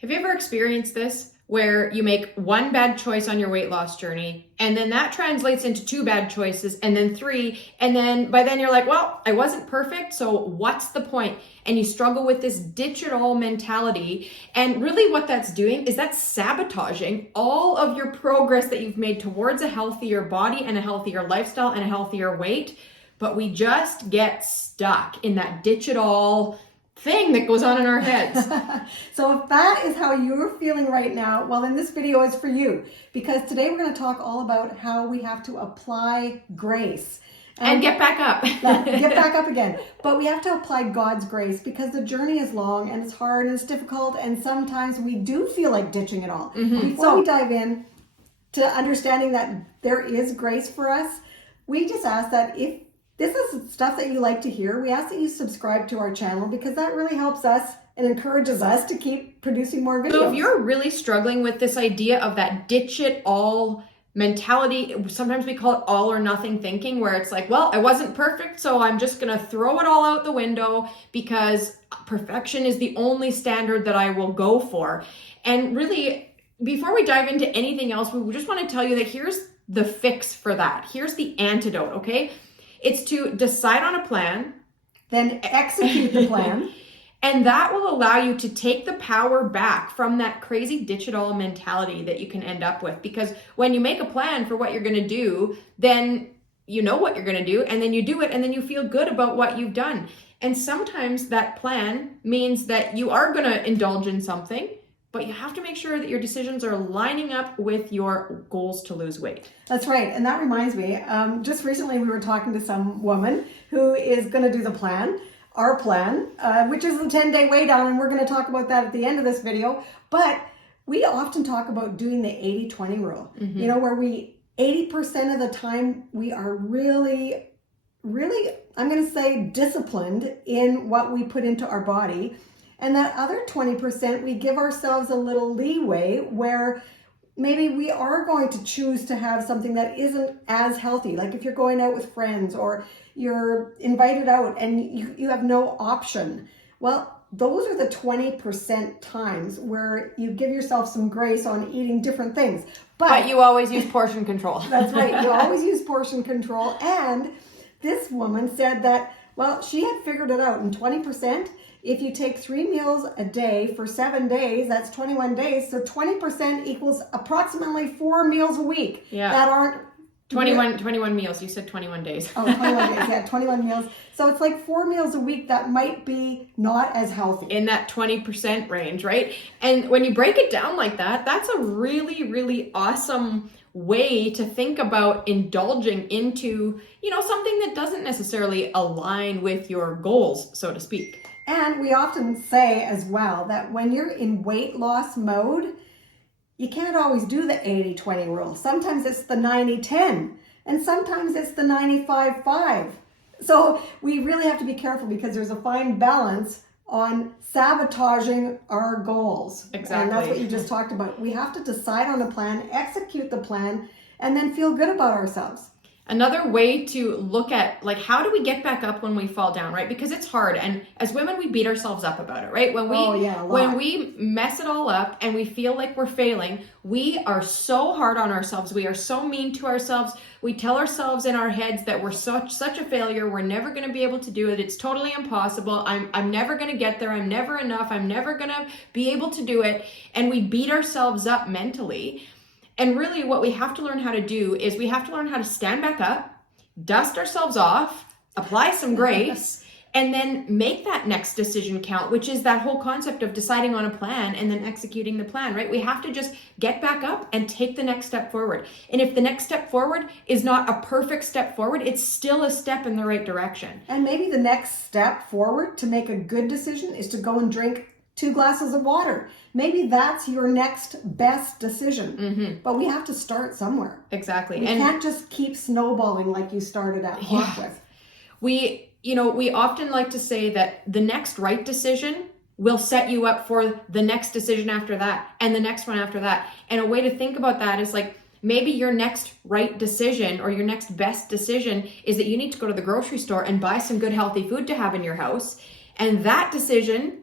Have you ever experienced this where you make one bad choice on your weight loss journey and then that translates into 2 bad choices and then 3, and then by then you're like, well, I wasn't perfect, so what's the point? And you struggle with this ditch it all mentality. And really what that's doing is that's sabotaging all of your progress that you've made towards a healthier body and a healthier lifestyle and a healthier weight. But we just get stuck in that ditch it all thing that goes on in our heads. So if that is how you're feeling right now, well, then this video is for you, because today we're going to talk all about how we have to apply grace. And get back up. Get back up again. But we have to apply God's grace because the journey is long and it's hard and it's difficult, and sometimes we do feel like ditching it all. Before we dive in to understanding that there is grace for us, we just ask that if this is stuff that you like to hear, we ask that you subscribe to our channel, because that really helps us and encourages us to keep producing more videos. So if you're really struggling with this idea of that ditch it all mentality, sometimes we call it all or nothing thinking, where it's like, well, I wasn't perfect, so I'm just going to throw it all out the window because perfection is the only standard that I will go for. And really, before we dive into anything else, we just want to tell you that here's the fix for that. Here's the antidote, okay? It's to decide on a plan, then execute the plan. And that will allow you to take the power back from that crazy ditch it all mentality that you can end up with. Because when you make a plan for what you're going to do, then you know what you're going to do, and then you do it, and then you feel good about what you've done. And sometimes that plan means that you are going to indulge in something, but you have to make sure that your decisions are lining up with your goals to lose weight. That's right. And that reminds me, just recently we were talking to some woman who is going to do the plan, our plan, which is the 10-day weigh down. And we're going to talk about that at the end of this video. But we often talk about doing the 80-20 rule, you know, where 80% of the time we are really, I'm going to say disciplined in what we put into our body. And that other 20%, we give ourselves a little leeway where maybe we are going to choose to have something that isn't as healthy. Like if you're going out with friends or you're invited out and you have no option. Well, those are the 20% times where you give yourself some grace on eating different things. But you always use portion control. That's right. You always use portion control. And this woman said that, well, she had figured it out in 20%. If you take 3 meals a day for 7 days, that's 21 days. So 20% equals approximately 4 meals a week. Yeah. That aren't 21 meals. You said 21 days. Oh, 21 days. Yeah, 21 meals. So it's like 4 meals a week that might be not as healthy. In that 20% range, right? And when you break it down like that, that's a really, really awesome way to think about indulging into, you know, something that doesn't necessarily align with your goals, so to speak. And we often say as well that when you're in weight loss mode, you can't always do the 80-20 rule. Sometimes it's the 90-10, and sometimes it's the 95-5. So we really have to be careful because there's a fine balance on sabotaging our goals. Exactly. And that's what you just talked about. We have to decide on a plan, execute the plan, and then feel good about ourselves. Another way to look at, like, how do we get back up when we fall down, right? Because it's hard. And as women, we beat ourselves up about it, right? When we mess it all up and we feel like we're failing, we are so hard on ourselves. We are so mean to ourselves. We tell ourselves in our heads that we're such a failure. We're never going to be able to do it. It's totally impossible. I'm never going to get there. I'm never enough. I'm never going to be able to do it. And we beat ourselves up mentally. And really what we have to learn how to do is we have to learn how to stand back up, dust ourselves off, apply some grace, and then make that next decision count, which is that whole concept of deciding on a plan and then executing the plan, right? We have to just get back up and take the next step forward. And if the next step forward is not a perfect step forward, it's still a step in the right direction. And maybe the next step forward to make a good decision is to go and drink 2 glasses of water. Maybe that's your next best decision. But we have to start somewhere. Exactly. We can't just keep snowballing like you started out with. We often like to say that the next right decision will set you up for the next decision after that and the next one after that. And a way to think about that is like, maybe your next right decision or your next best decision is that you need to go to the grocery store and buy some good healthy food to have in your house. And that decision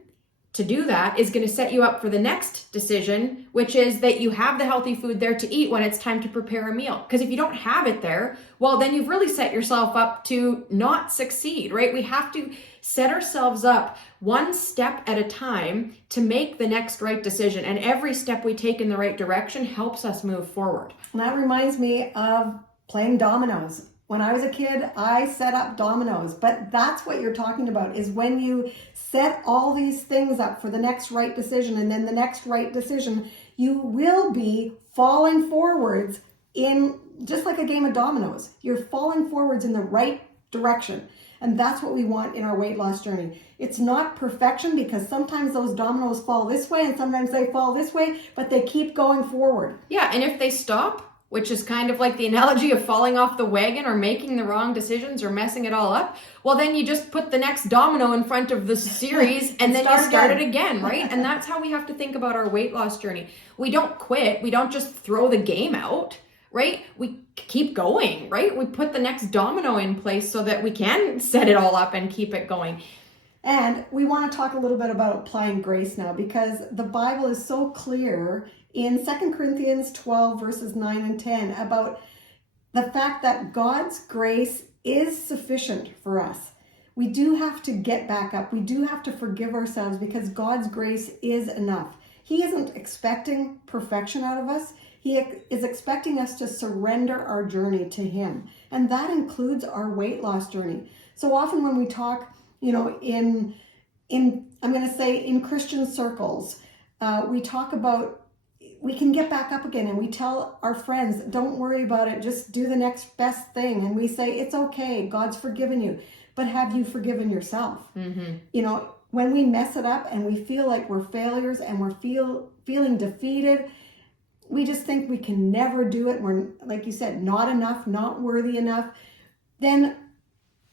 to do that is going to set you up for the next decision, which is that you have the healthy food there to eat when it's time to prepare a meal. Because if you don't have it there, well, then you've really set yourself up to not succeed, right? We have to set ourselves up one step at a time to make the next right decision. And every step we take in the right direction helps us move forward. And that reminds me of playing dominoes. When I was a kid, I set up dominoes, but that's what you're talking about, is when you set all these things up for the next right decision and then the next right decision, you will be falling forwards in just like a game of dominoes. You're falling forwards in the right direction. And that's what we want in our weight loss journey. It's not perfection, because sometimes those dominoes fall this way and sometimes they fall this way, but they keep going forward. Yeah, and if they stop, which is kind of like the analogy of falling off the wagon or making the wrong decisions or messing it all up, well, then you just put the next domino in front of the series and then you start it again, right? And that's how we have to think about our weight loss journey. We don't quit. We don't just throw the game out, right? We keep going, right? We put the next domino in place so that we can set it all up and keep it going. And we want to talk a little bit about applying grace now, because the Bible is so clear in 2 Corinthians 12 verses 9 and 10 about the fact that God's grace is sufficient for us. We do have to get back up. We do have to forgive ourselves, because God's grace is enough. He isn't expecting perfection out of us. He is expecting us to surrender our journey to Him. And that includes our weight loss journey. So often when we talk, in I'm going to say in Christian circles, we talk about we can get back up again, and we tell our friends, don't worry about it, just do the next best thing. And we say, it's okay, God's forgiven you. But have you forgiven yourself? Mm-hmm. When we mess it up and we feel like we're failures and we're feeling defeated, we just think we can never do it. We're, like you said, not enough, not worthy enough. Then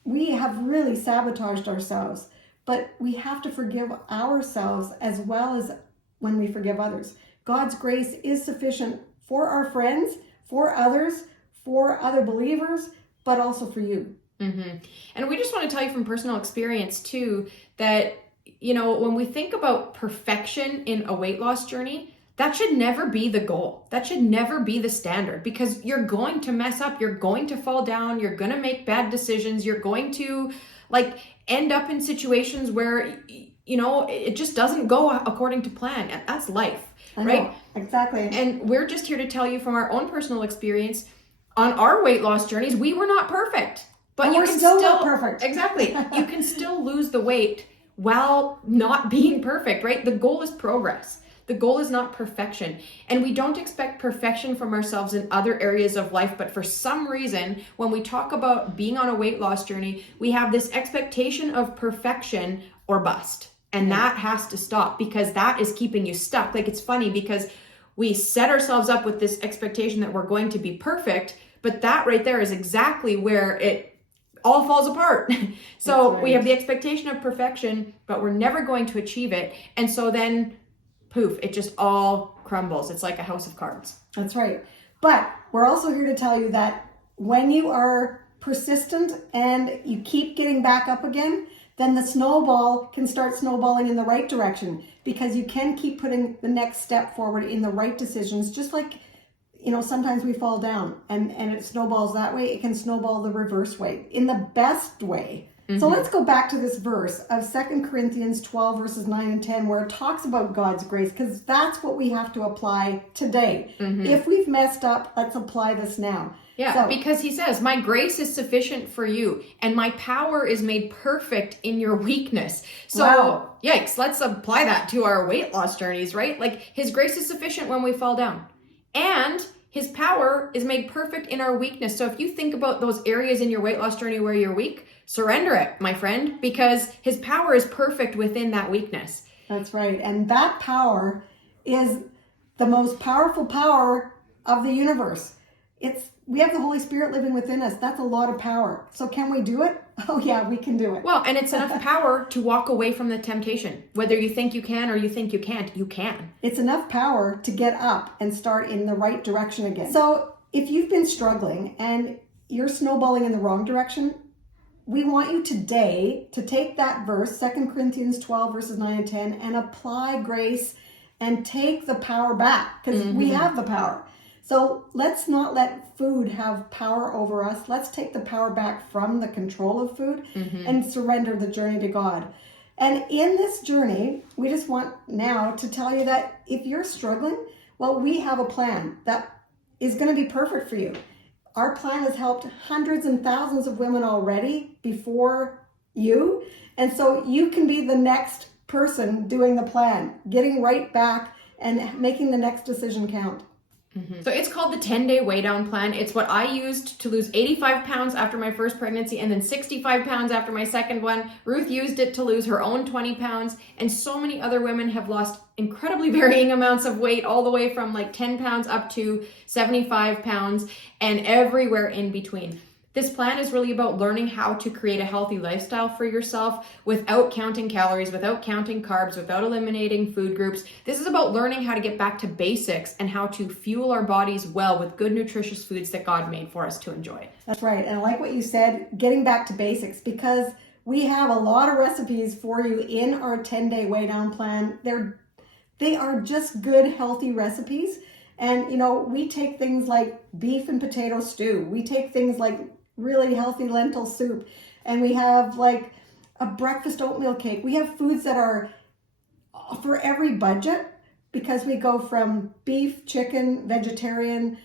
we have really sabotaged ourselves. But we have to forgive ourselves as well as when we forgive others. God's grace is sufficient for our friends, for others, for other believers, but also for you. Mm-hmm. And we just want to tell you from personal experience too, that, when we think about perfection in a weight loss journey, that should never be the goal. That should never be the standard, because you're going to mess up. You're going to fall down. You're going to make bad decisions. You're going to end up in situations where, it just doesn't go according to plan. And that's life. Right? Exactly. And we're just here to tell you from our own personal experience on our weight loss journeys, we were not perfect. But you can still not perfect. Exactly. You can still lose the weight while not being perfect, right? The goal is progress. The goal is not perfection. And we don't expect perfection from ourselves in other areas of life. But for some reason, when we talk about being on a weight loss journey, we have this expectation of perfection or bust. And that has to stop, because that is keeping you stuck. It's funny because we set ourselves up with this expectation that we're going to be perfect, but that right there is exactly where it all falls apart. So we have the expectation of perfection, but we're never going to achieve it. And so then poof, it just all crumbles. It's like a house of cards. That's right. But we're also here to tell you that when you are persistent and you keep getting back up again, then the snowball can start snowballing in the right direction, because you can keep putting the next step forward in the right decisions. Just like, sometimes we fall down and it snowballs that way. It can snowball the reverse way, in the best way. Mm-hmm. So let's go back to this verse of 2 Corinthians 12 verses 9 and 10, where it talks about God's grace, because that's what we have to apply today. Mm-hmm. If we've messed up, let's apply this now. Yeah, because he says, my grace is sufficient for you, and my power is made perfect in your weakness. So, Yikes, let's apply that to our weight loss journeys, right? His grace is sufficient when we fall down, and his power is made perfect in our weakness. So if you think about those areas in your weight loss journey where you're weak, surrender it, my friend, because his power is perfect within that weakness. That's right. And that power is the most powerful power of the universe. We have the Holy Spirit living within us. That's a lot of power. So can we do it? Oh yeah, we can do it. Well, and it's enough power to walk away from the temptation. Whether you think you can or you think you can't, you can. It's enough power to get up and start in the right direction again. So if you've been struggling and you're snowballing in the wrong direction, we want you today to take that verse, 2 Corinthians 12, verses 9 and 10, and apply grace and take the power back, because we have the power. So let's not let food have power over us. Let's take the power back from the control of food and surrender the journey to God. And in this journey, we just want now to tell you that if you're struggling, well, we have a plan that is going to be perfect for you. Our plan has helped hundreds and thousands of women already before you. And so you can be the next person doing the plan, getting right back and making the next decision count. So it's called the 10-day WeighDown Plan. It's what I used to lose 85 pounds after my first pregnancy and then 65 pounds after my second one. Ruth used it to lose her own 20 pounds. And so many other women have lost incredibly varying amounts of weight, all the way from like 10 pounds up to 75 pounds and everywhere in between. This plan is really about learning how to create a healthy lifestyle for yourself without counting calories, without counting carbs, without eliminating food groups. This is about learning how to get back to basics and how to fuel our bodies well with good, nutritious foods that God made for us to enjoy. That's right. And I like what you said, getting back to basics, because we have a lot of recipes for you in our 10-day WeighDown Plan. They are just good, healthy recipes. And, you know, we take things like beef and potato stew. We take things like really healthy lentil soup, and we have like a breakfast oatmeal cake. We have foods that are for every budget, because we go from beef, chicken, vegetarian.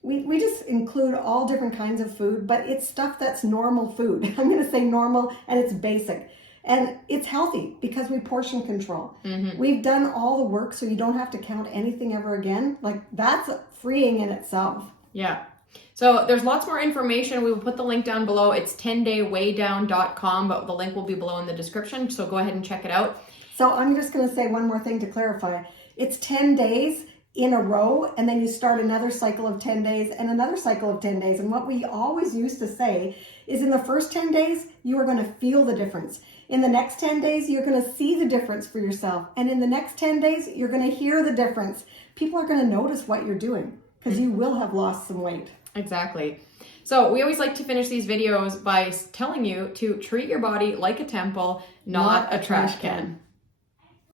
We just include all different kinds of food, but it's stuff that's normal food. I'm going to say normal, and it's basic. And it's healthy because we portion control. We've done all the work so you don't have to count anything ever again. Like, that's freeing in itself. Yeah. So there's lots more information. We will put the link down below. It's 10dayweighdown.com, but the link will be below in the description. So go ahead and check it out. So I'm just going to say one more thing to clarify. It's 10 days in a row, and then you start another cycle of 10 days and another cycle of 10 days. And what we always used to say is, in the first 10 days, you are going to feel the difference. In the next 10 days, you're going to see the difference for yourself. And in the next 10 days, you're going to hear the difference. People are going to notice what you're doing, because you will have lost some weight. Exactly. So we always like to finish these videos by telling you to treat your body like a temple, not a trash can.